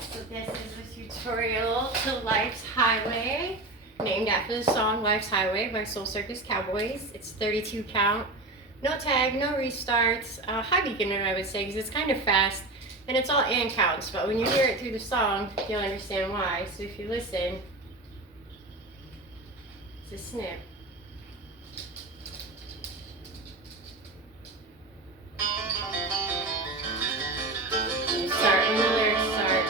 So this is a tutorial to Life's Highway, named after the song Life's Highway by Circus, Cowboys. It's 32 count, no tag, no restarts, high beginner I would say because it's kind of fast and it's all and counts, but when you hear it through the song you'll understand why. So if you listen, it's a snip. You start when the lyrics start.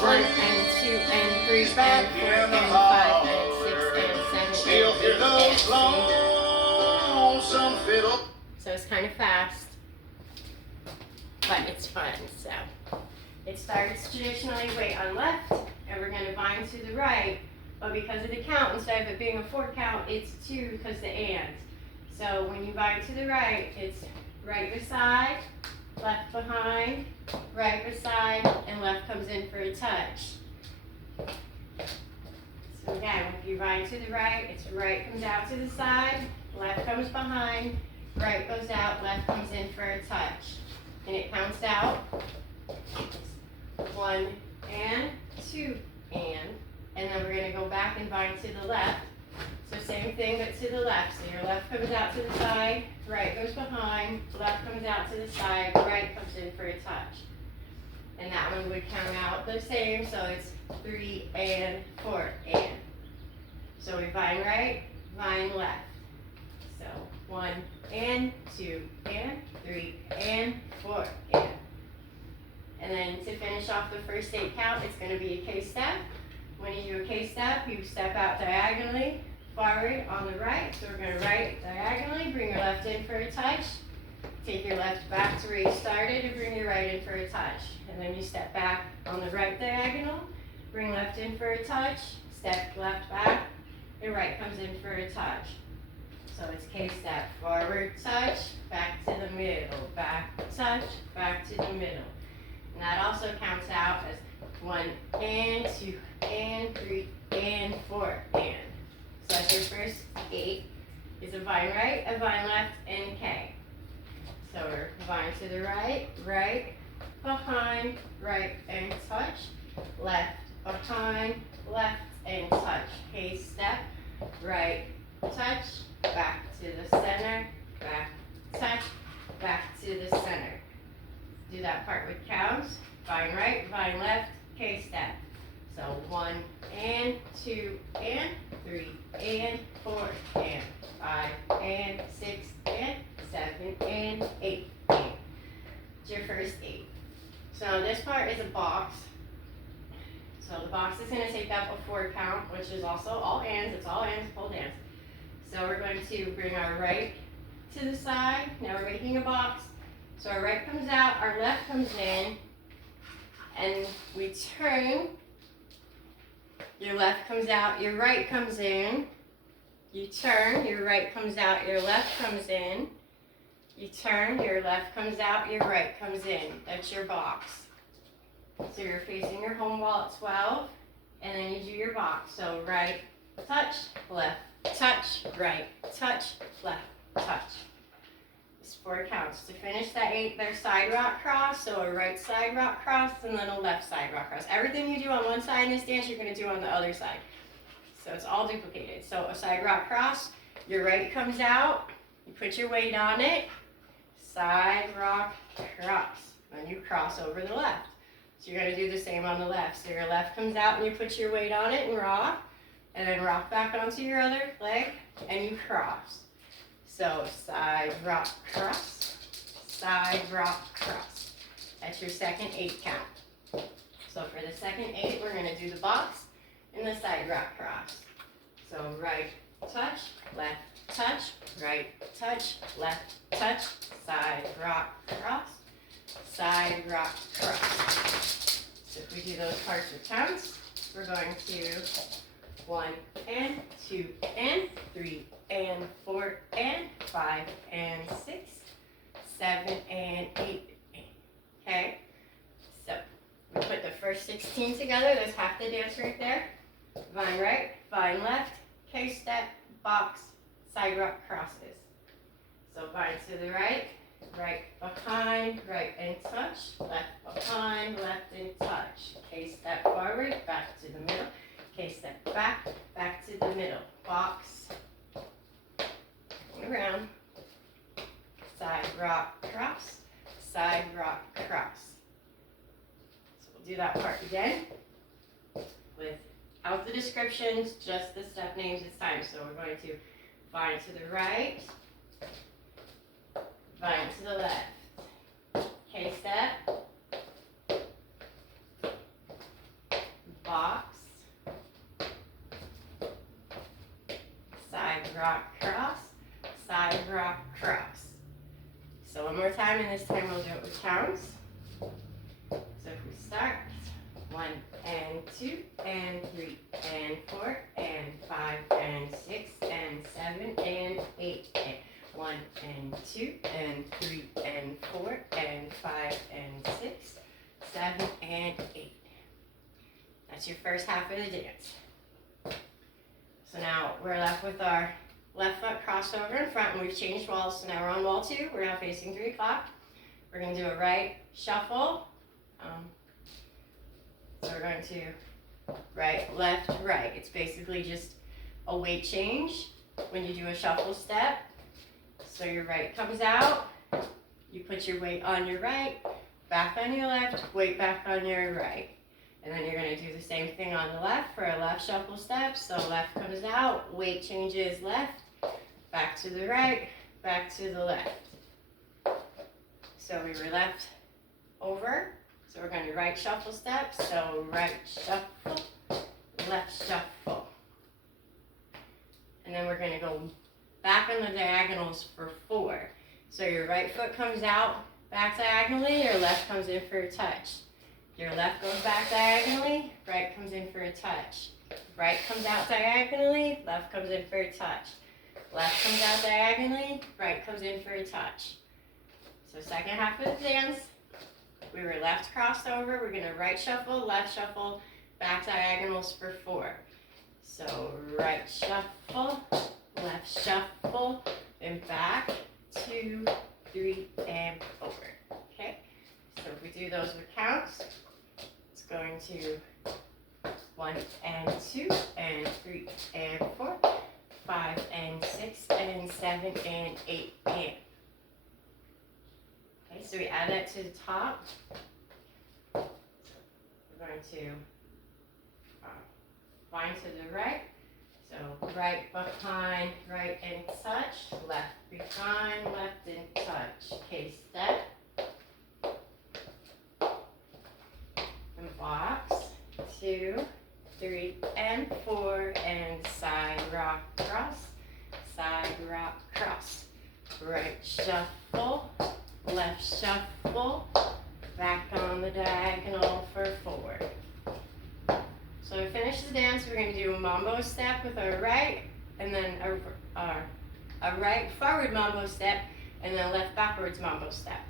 1 and 2 and 3 and 4 and 5 and 6 and 7 and 8 and 6. So it's kind of fast, but it's fun. So it starts traditionally weight on left, and we're going to bind to the right. But because of the count, instead of it being a 4 count, it's 2 because the and. So when you bind to the right, it's right beside, left behind, right beside, and left comes in for a touch. So again, if you bind to the right, it's right comes out to the side, left comes behind, right goes out, left comes in for a touch. And it counts out 1 and 2 and then we're going to go back and bind to the left. So same thing, but to the left. So your left comes out to the side, right goes behind, left comes out to the side, right comes in for a touch. And that one would count out the same, so it's 3 and 4 and. So we bind right, bind left. So 1 and 2 and 3 and 4 and. And then to finish off the first 8 count, it's going to be a K-step. When you do a K-step, you step out diagonally, forward on the right. So we're going to right diagonally, bring your left in for a touch. Take your left back to where you started and bring your right in for a touch. And then you step back on the right diagonal, bring left in for a touch, step left back, and right comes in for a touch. So it's K-step, forward touch, back to the middle, back touch, back to the middle. And that also counts out as 1 and 2 and 3 and 4 and. So that's your first 8 is a vine right, a vine left, and K. So we're vine to the right, right, behind, right, and touch, left, behind, left, and touch. K step, right, touch, back to the center, back, touch, back to the center. Do that part with counts. Vine right, vine left, K step. So 1 and 2 and 3 and 4 and 5 and 6 and 7 and 8 and. It's your first 8. So this part is a box. So the box is going to take up a 4 count, which is also all ands. It's all ands, full dance. So we're going to bring our right to the side. Now we're making a box. So our right comes out, our left comes in, and we turn. Your left comes out, your right comes in. You turn, your right comes out, your left comes in. You turn, your left comes out, your right comes in. That's your box. So you're facing your home wall at 12, and then you do your box. So right, touch, left, touch, right, touch, left, touch. It's 4 counts. To finish that 8, there's side rock cross, so a right side rock cross and then a left side rock cross. Everything you do on one side in this dance, you're going to do on the other side. So it's all duplicated. So a side rock cross, your right comes out, you put your weight on it, side rock cross, then you cross over the left. So you're going to do the same on the left. So your left comes out and you put your weight on it and rock, and then rock back onto your other leg and you cross. So side rock cross, side rock cross. That's your second 8 count. So for the second 8, we're going to do the box and the side rock cross. So right touch, left touch, right touch, left touch, side rock cross, side rock cross. So if we do those parts with counts, we're going to 1 and 2 and 3 and 4 and 5 and 6, 7 and 8. Okay? So we put the first 16 together. There's half the dance right there. Vine right, vine left, K-step, box, side rock crosses. So vine to the right, right behind, right and touch, left behind, left and back to the middle. Okay, step back, back to the middle. Box, around, side rock, cross, side rock, cross. So we'll do that part again without the descriptions, just the step names this time. So we're going to vine to the right, vine to the left. Okay, step, box, side rock, cross, side rock, cross. So one more time, and this time we'll do it with counts. So if we start, 1 and 2 and 3 and 4 and 5 and 6 and 7 and 8 and 1 and 2 and 3 and 4 and 5 and 6, 7 and 8. That's your first half of the dance. So now we're left with our left foot crossover in front, and we've changed walls. So now we're on wall 2. We're now facing 3 o'clock. We're going to do a right shuffle. So we're going to right, left, right. It's basically just a weight change when you do a shuffle step. So your right comes out, you put your weight on your right, back on your left, weight back on your right. And then you're going to do the same thing on the left for a left shuffle step. So left comes out, weight changes left, back to the right, back to the left. So we were left over. So we're going to right shuffle step. So right shuffle, left shuffle. And then we're going to go back on the diagonals for 4. So your right foot comes out back diagonally, your left comes in for a touch. Your left goes back diagonally, right comes in for a touch. Right comes out diagonally, left comes in for a touch. Left comes out diagonally, right comes in for a touch. So second half of the dance, we were left crossed over, we're going to right shuffle, back diagonals for 4. So right shuffle, left shuffle, and back, 2, 3, and over. Okay, so if we do those with counts, it's going to 1 and 2 and 3 and 4, 5 and 6 and 7 and 8 and. Okay, so we add that to the top. We're going to vine to the right. So right behind, right and touch, left behind, left and touch. Okay, step. And box, 2, 3, and 4, and side rock, cross, side rock, cross. Right shuffle, left shuffle, back on the diagonal for 4. So to finish the dance, we're going to do a mambo step with our right, and then a right forward mambo step, and then a left backwards mambo step.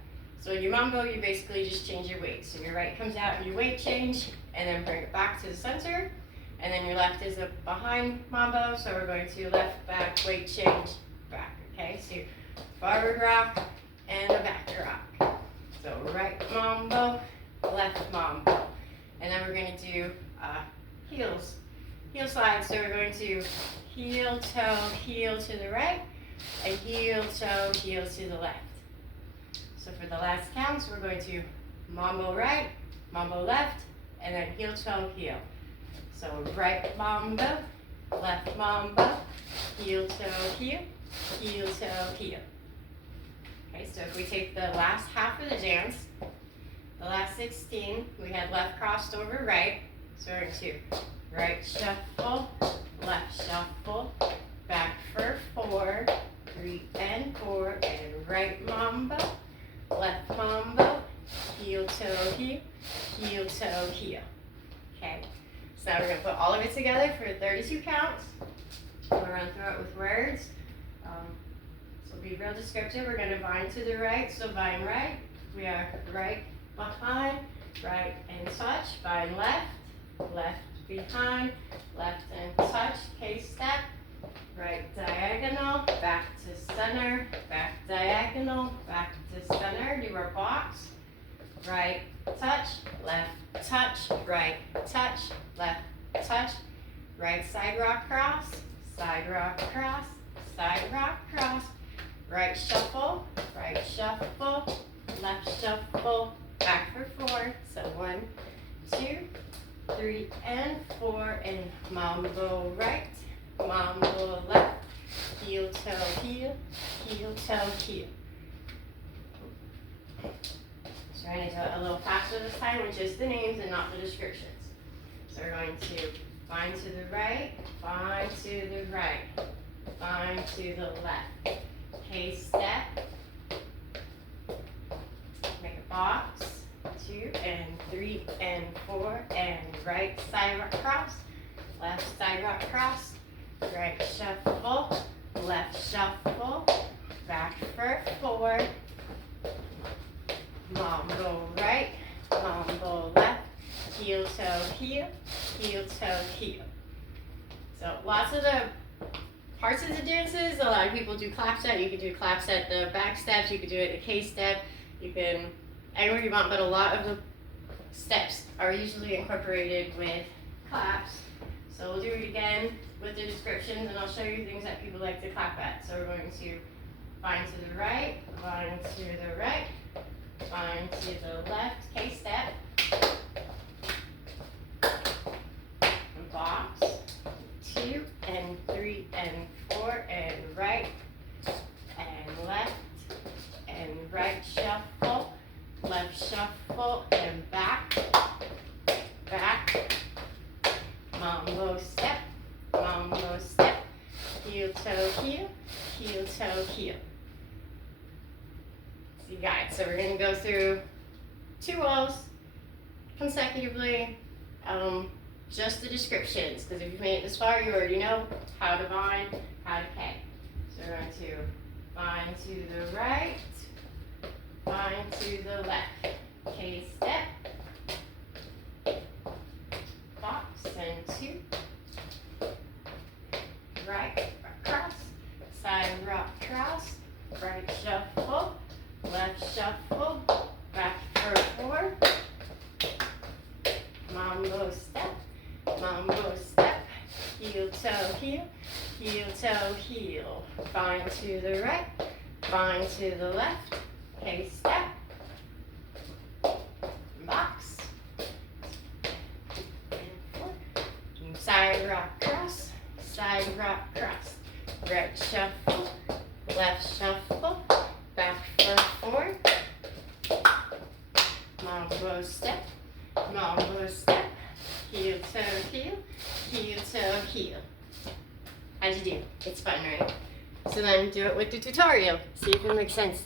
So in your mambo, you basically just change your weight. So your right comes out and your weight change, and then bring it back to the center, and then your left is a behind mambo, so we're going to left, back, weight change, back. Okay, so forward rock and a back rock. So right mambo, left mambo, and then we're going to do heel slide. So we're going to heel to the right, and heel to the left. So for the last counts, we're going to mambo right, mambo left, and then heel toe heel. So right mambo, left mambo, heel toe heel, heel toe heel. Okay, so if we take the last half of the dance, the last 16, we had left crossed over right. So we're going to right shuffle, left shuffle, back for 4, 3 and 4, and right mambo, left mambo, heel toe heel, heel toe heel. Okay, so now we're going to put all of it together for 32 counts. We'll run through it with words. So be real descriptive. We're going to vine to the right, so vine right. We are right behind, right and touch, vine left, left behind, left and touch, K-step, right diagonal, back to center, back diagonal, back to center, do our box, right touch, left touch, right touch, left touch, right side rock cross, side rock cross, side rock cross, right shuffle, left shuffle, back for 4. So 1, 2, 3, and 4, and mambo right, mambo left, heel, toe, heel, heel, toe, heel. So we're going to do it a little faster this time with just the names and not the descriptions. So we're going to bind to the right, bind to the right, bind to the left. K step, make a box, 2 and 3 and 4, and right side rock cross, left side rock cross, right shuffle, left shuffle, back for 4, mambo right, mambo left, heel, toe, heel, heel, toe, heel. So lots of the parts of the dances, a lot of people do claps at. You can do claps at the back steps, you can do it at the K step, you can anywhere you want, but a lot of the steps are usually incorporated with claps. So we'll do it again with the descriptions, and I'll show you things that people like to clap at. So we're going to bind to the right, bind to the right, bind to the left, K step, box, 2 and 3 and 4, and right and left and right shuffle, left shuffle, and back, mambo step, heel, toe, heel, heel, toe, heel. So you got it. So we're going to go through 2 rows consecutively, just the descriptions, because if you've made it this far, you already know how to bind, how to K. So we're going to bind to the right, bind to the left, K step, box, and 2, right cross, side rock cross, right shuffle, left shuffle, back for 4, mambo step, heel, toe, heel, heel, toe, heel. Bind to the right, bind to the left, K step, box, and 4, side rock cross, right shuffle, left shuffle, back for 4, mambo step, heel, toe, heel, heel, toe, heel. How'd you do? It's fun, right? So then do it with the tutorial. See if it makes sense.